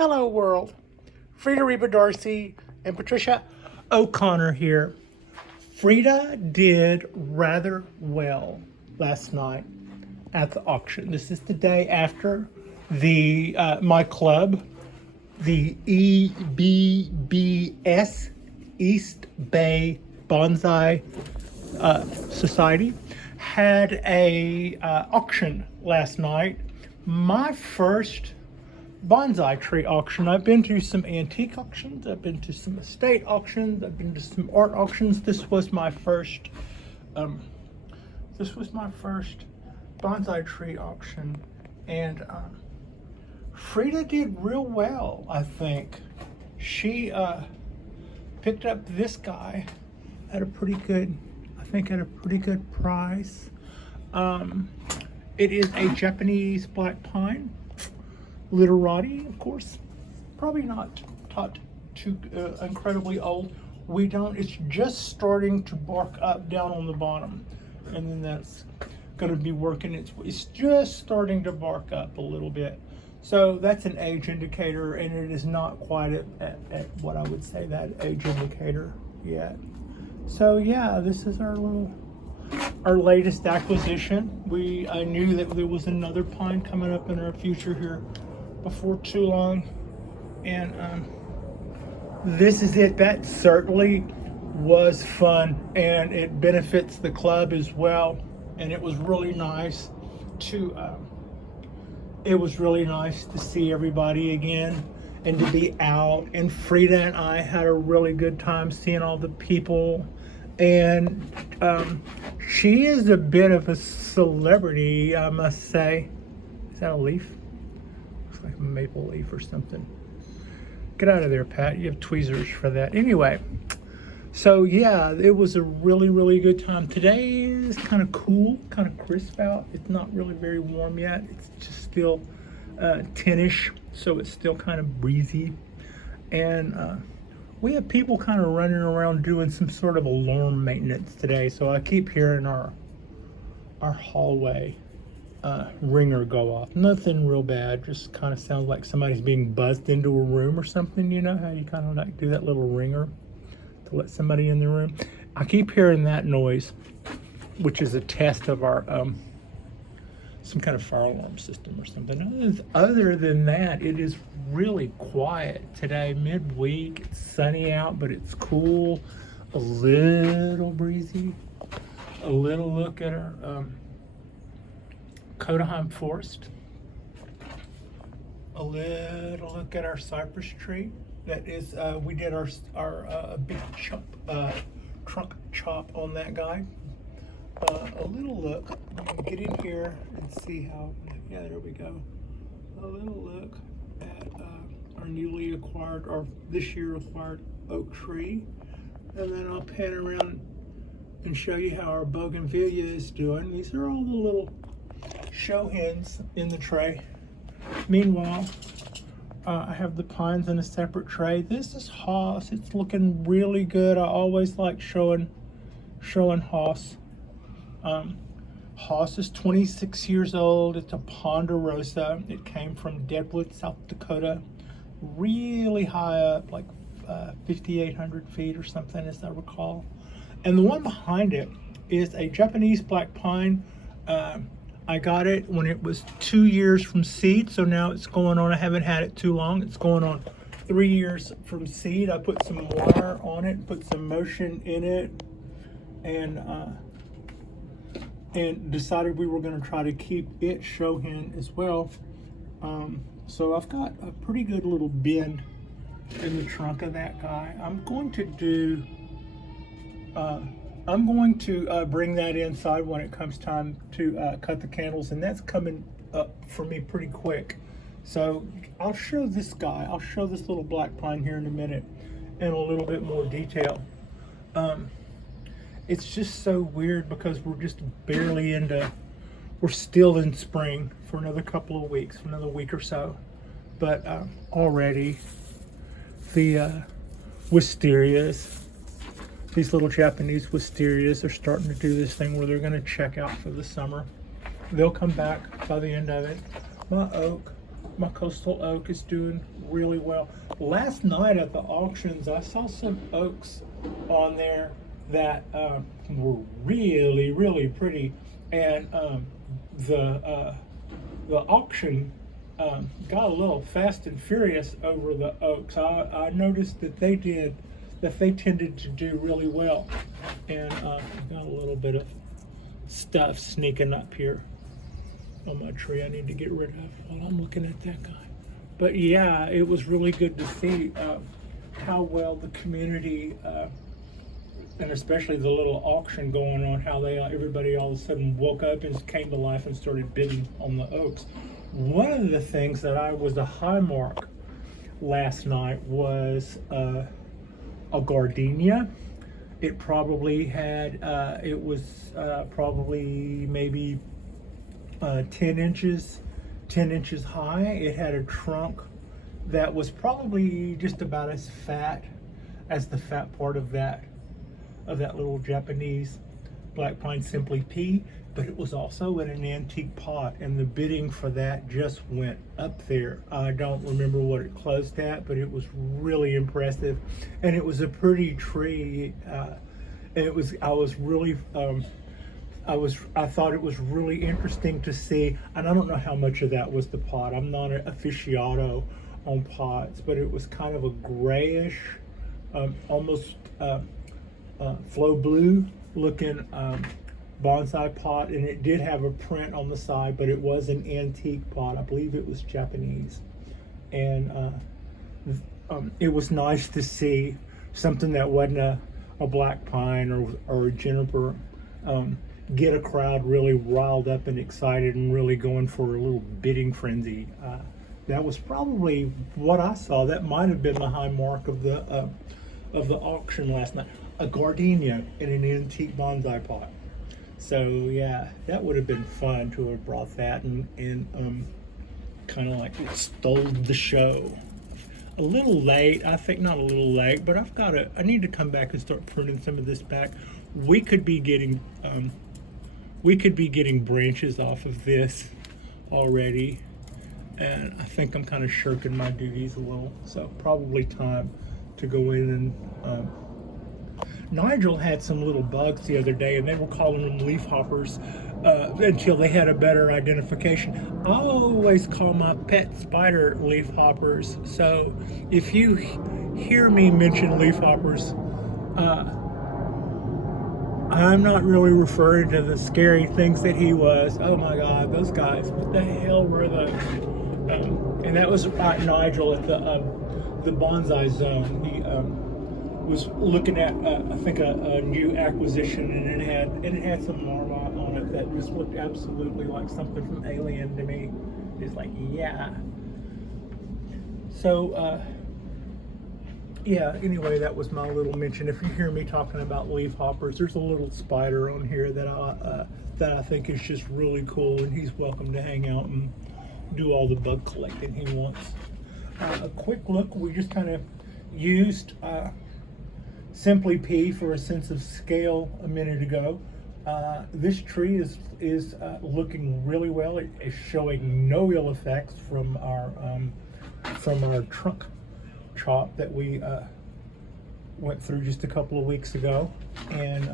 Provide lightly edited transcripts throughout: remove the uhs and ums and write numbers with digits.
Hello world. Frida Darcy and Patricia O'Connor here. Frida did rather well last night at the auction. This is the day after the my club, the EBBS East Bay Bonsai Society, had a auction last night. My first bonsai tree auction. I've been to some antique auctions, I've been to some estate auctions, I've been to some art auctions. This was my first bonsai tree auction, and Frida did real well. I think she picked up this guy at a pretty good price. It is a Japanese black pine, literati, of course, probably not too incredibly old. It's just starting to bark up down on the bottom, and then that's going to be working. It's just starting to bark up a little bit, so that's an age indicator, and it is not quite at what I would say that age indicator yet. So yeah, this is our latest acquisition. I knew that there was another pine coming up in our future here before too long, and this is it. That certainly was fun, and it benefits the club as well. And it was really nice to see everybody again and to be out. And Frida and I had a really good time seeing all the people, and she is a bit of a celebrity, I must say. Is that a leaf? Like a maple leaf or something. Get out of there, Pat. You have tweezers for that. Anyway, so yeah, it was a really good time. Today is kind of cool, kind of crisp out. It's not really very warm yet. It's just still 10ish, so it's still kind of breezy. And we have people kind of running around doing some sort of alarm maintenance today. So I keep hearing our hallway ringer go off. Nothing real bad, just kind of sounds like somebody's being buzzed into a room or something. You know how you kind of like do that little ringer to let somebody in the room? I keep hearing that noise, which is a test of our some kind of fire alarm system or something. Other than that, it is really quiet today. Midweek, it's sunny out, but it's cool, a little breezy. A little look at our Kodaheim Forest. A little look at our cypress tree. That is, we did our big trunk chop on that guy. A little look. Get in here and see how. Yeah, there we go. A little look at our newly acquired, or this year acquired oak tree, and then I'll pan around and show you how our bougainvillea is doing. These are all the little show hens in the tray. Meanwhile, I have the pines in a separate tray. This is Haas. It's looking really good. I always like showing Haas. Haas is 26 years old. It's a Ponderosa. It came from Deadwood, South Dakota. Really high up, like 5,800 feet or something, as I recall. And the one behind it is a Japanese black pine. I got it when it was 2 years from seed, so now it's going on. I haven't had it too long. It's going on 3 years from seed. I put some wire on it, put some motion in it, and decided we were going to try to keep it show hen as well. So I've got a pretty good little bend in the trunk of that guy. I'm going to bring that inside when it comes time to cut the candles, and that's coming up for me pretty quick. So I'll show this guy. I'll show this little black pine here in a minute in a little bit more detail. It's just so weird because we're just barely we're still in spring for another couple of weeks, for another week or so. But already the wisterias, these little Japanese wisterias, are starting to do this thing where they're going to check out for the summer. They'll come back by the end of it. My oak My coastal oak is doing really well. Last night at the auctions, I saw some oaks on there that were really, really pretty, and the auction got a little fast and furious over the oaks. I noticed that they tended to do really well, and got a little bit of stuff sneaking up here on my tree I need to get rid of while I'm looking at that guy. But yeah, it was really good to see how well the community and especially the little auction going on, how everybody all of a sudden woke up and came to life and started bidding on the oaks. One of the things that I was a high mark last night was a gardenia. It probably had it was probably maybe 10 inches high. It had a trunk that was probably just about as fat as the fat part of that little Japanese black pine simply P, but it was also in an antique pot, and the bidding for that just went up there. I don't remember what it closed at, but it was really impressive, and it was a pretty tree. I thought it was really interesting to see, and I don't know how much of that was the pot. I'm not an aficionado on pots, but it was kind of a grayish, almost flow blue looking bonsai pot, and it did have a print on the side, but it was an antique pot. I believe it was Japanese, and it was nice to see something that wasn't a black pine or a juniper get a crowd really riled up and excited and really going for a little bidding frenzy. That was probably what I saw. That might have been the high mark of the auction last night. A gardenia in an antique bonsai pot. So yeah, that would have been fun to have brought that and kind of like it stole the show. A little late, I think, not a little late, but I need to come back and start pruning some of this back. We could be getting branches off of this already, and I think I'm kind of shirking my duties a little, so probably time to go in and Nigel had some little bugs the other day, and they were calling them leaf hoppers until they had a better identification. I always call my pet spider leaf hoppers, so if you hear me mention leaf hoppers, I'm not really referring to the scary things that he was. Oh my God, those guys, what the hell were those? And that was Nigel at the bonsai zone. He was looking at I think a new acquisition, and it had some marmot on it that just looked absolutely like something from Alien to me. It's like, yeah. So yeah, anyway, that was my little mention. If you hear me talking about leaf hoppers, there's a little spider on here that I think is just really cool, and he's welcome to hang out and do all the bug collecting he wants. A quick look, we just kind of used Simply P for a sense of scale a minute ago. This tree is looking really well. It is showing no ill effects from our trunk chop that we went through just a couple of weeks ago, and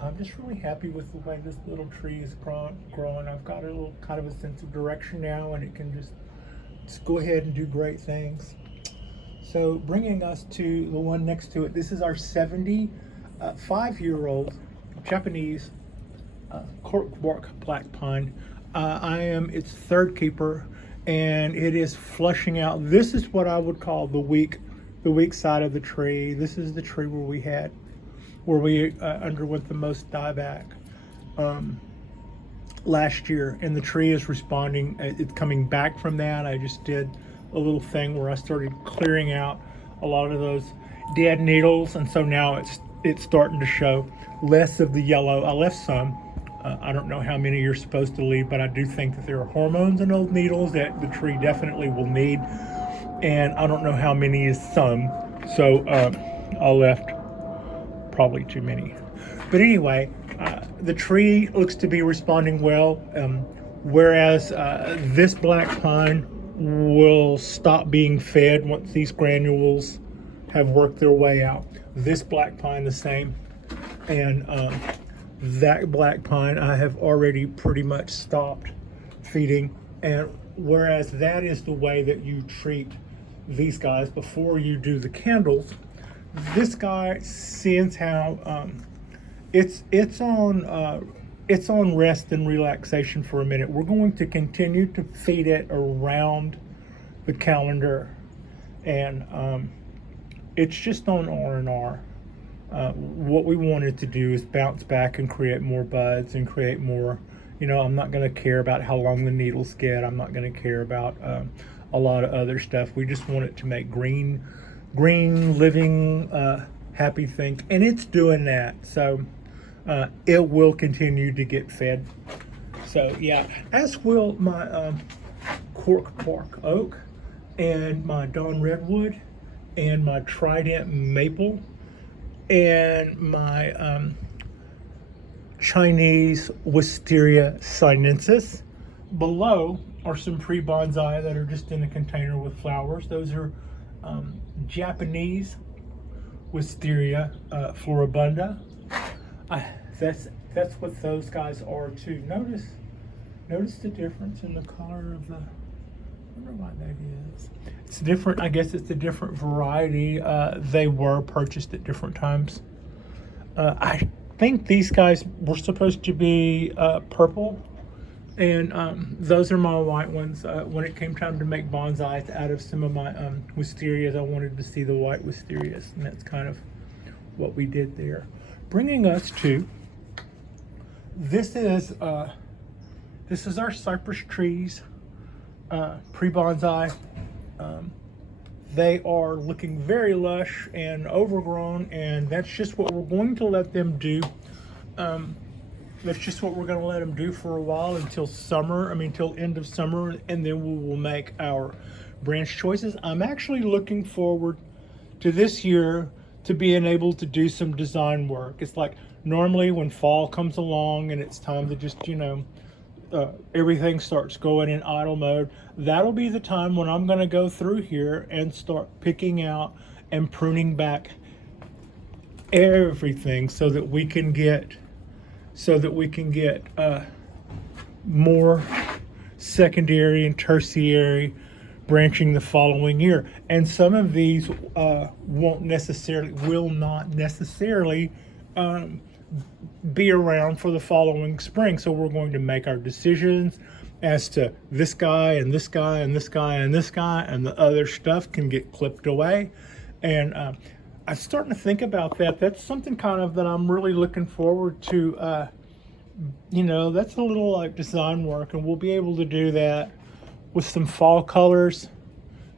I'm just really happy with the way this little tree is growing. I've got a little kind of a sense of direction now, and it can just go ahead and do great things. So bringing us to the one next to it, this is our 75-year-old Japanese corkbark black pine. I am its third keeper, and it is flushing out. This is what I would call the weak side of the tree. This is the tree where we underwent the most dieback last year, and the tree is responding. It's coming back from that. I just did a little thing where I started clearing out a lot of those dead needles, and so now it's starting to show less of the yellow. I left some. I don't know how many you're supposed to leave, but I do think that there are hormones in those needles that the tree definitely will need, and I don't know how many is some, so I left probably too many. But anyway, the tree looks to be responding well, whereas this black pine will stop being fed once these granules have worked their way out. This black pine the same, and that black pine I have already pretty much stopped feeding. And whereas that is the way that you treat these guys before you do the candles, this guy, since how it's on rest and relaxation for a minute, we're going to continue to feed it around the calendar, and it's just on R&R. What we wanted to do is bounce back and create more buds and create more. I'm not going to care about how long the needles get. I'm not going to care about a lot of other stuff. We just want it to make green, living, happy things, and it's doing that. So it will continue to get fed. So yeah, as will my cork bark oak and my dawn redwood and my trident maple and my Chinese Wisteria sinensis. Below are some pre-bonsai that are just in a container with flowers. Those are Japanese Wisteria floribunda. That's what those guys are too. Notice the difference in the color of the. I wonder why that is. It's different. I guess it's a different variety. They were purchased at different times. I think these guys were supposed to be purple, and those are my white ones. When it came time to make bonsais out of some of my wisterias, I wanted to see the white wisterias, and that's kind of what we did there. Bringing us to this is our cypress trees pre-bonsai. They are looking very lush and overgrown, and that's just what we're going to let them do. That's just what we're going to let them do for a while until end of summer, and then we will make our branch choices. I'm actually looking forward to this year to being able to do some design work. It's like normally when fall comes along and it's time to just, everything starts going in idle mode. That'll be the time when I'm going to go through here and start picking out and pruning back everything so that we can get more secondary and tertiary branching the following year. And some of these will not necessarily be around for the following spring. So we're going to make our decisions as to this guy and this guy and this guy and this guy, and the other stuff can get clipped away. And I'm starting to think about that. That's something kind of that I'm really looking forward to. That's a little like design work, and we'll be able to do that with some fall colors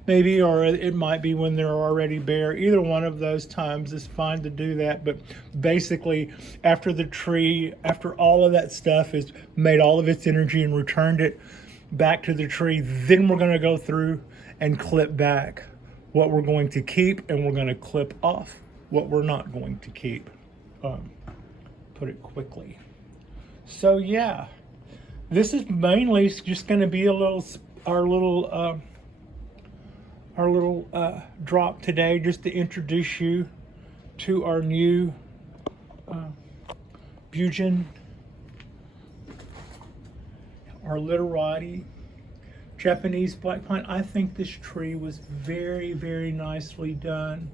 maybe, or it might be when they're already bare. Either one of those times is fine to do that. But basically, after all of that stuff has made all of its energy and returned it back to the tree, then we're going to go through and clip back what we're going to keep, and we're going to clip off what we're not going to keep. Put it quickly. So yeah, this is mainly just going to be our little drop today, just to introduce you to our new Bujin, our literati Japanese black pine. I think this tree was very, very nicely done.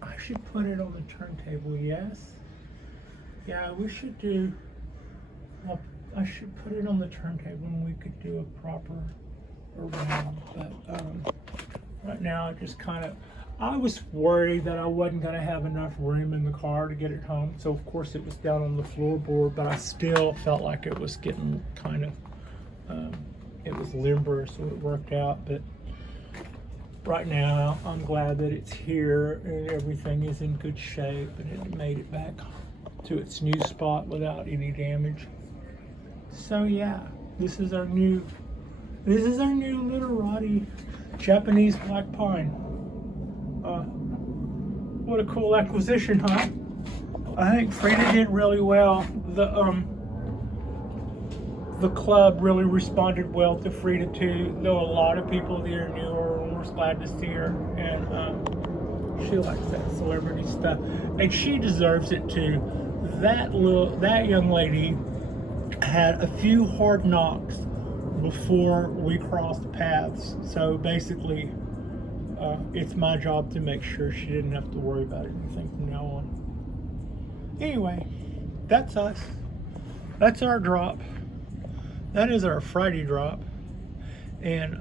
I should put it on the turntable, yes. Yeah, we should do, I should put it on the turntable and we could do a proper around. But right now, I was worried that I wasn't going to have enough room in the car to get it home. So of course it was down on the floorboard, but I still felt like it was getting kind of, it was limber, so it worked out. But right now, I'm glad that it's here and everything is in good shape, and it made it back to its new spot without any damage. So yeah, this is our new literati Japanese black pine. What a cool acquisition, huh? I think Frida did really well. the club really responded well to Frida too. Though a lot of people there knew her and was glad to see her, and she likes that celebrity stuff, and she deserves it too. That young lady had a few hard knocks before we crossed paths. So basically, it's my job to make sure she didn't have to worry about anything from now on. Anyway, that's us. That's our drop. That is our Friday drop. And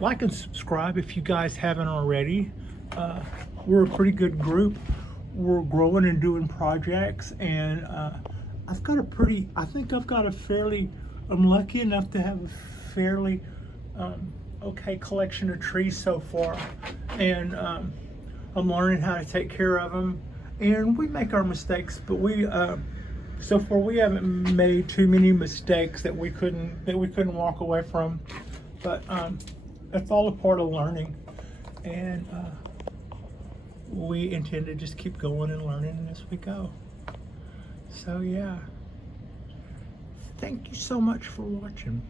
like and subscribe if you guys haven't already. We're a pretty good group. We're growing and doing projects, and I'm lucky enough to have a fairly okay collection of trees so far, and I'm learning how to take care of them. And we make our mistakes, but so far we haven't made too many mistakes that we couldn't walk away from. But that's all a part of learning, and we intend to just keep going and learning as we go. So yeah, thank you so much for watching.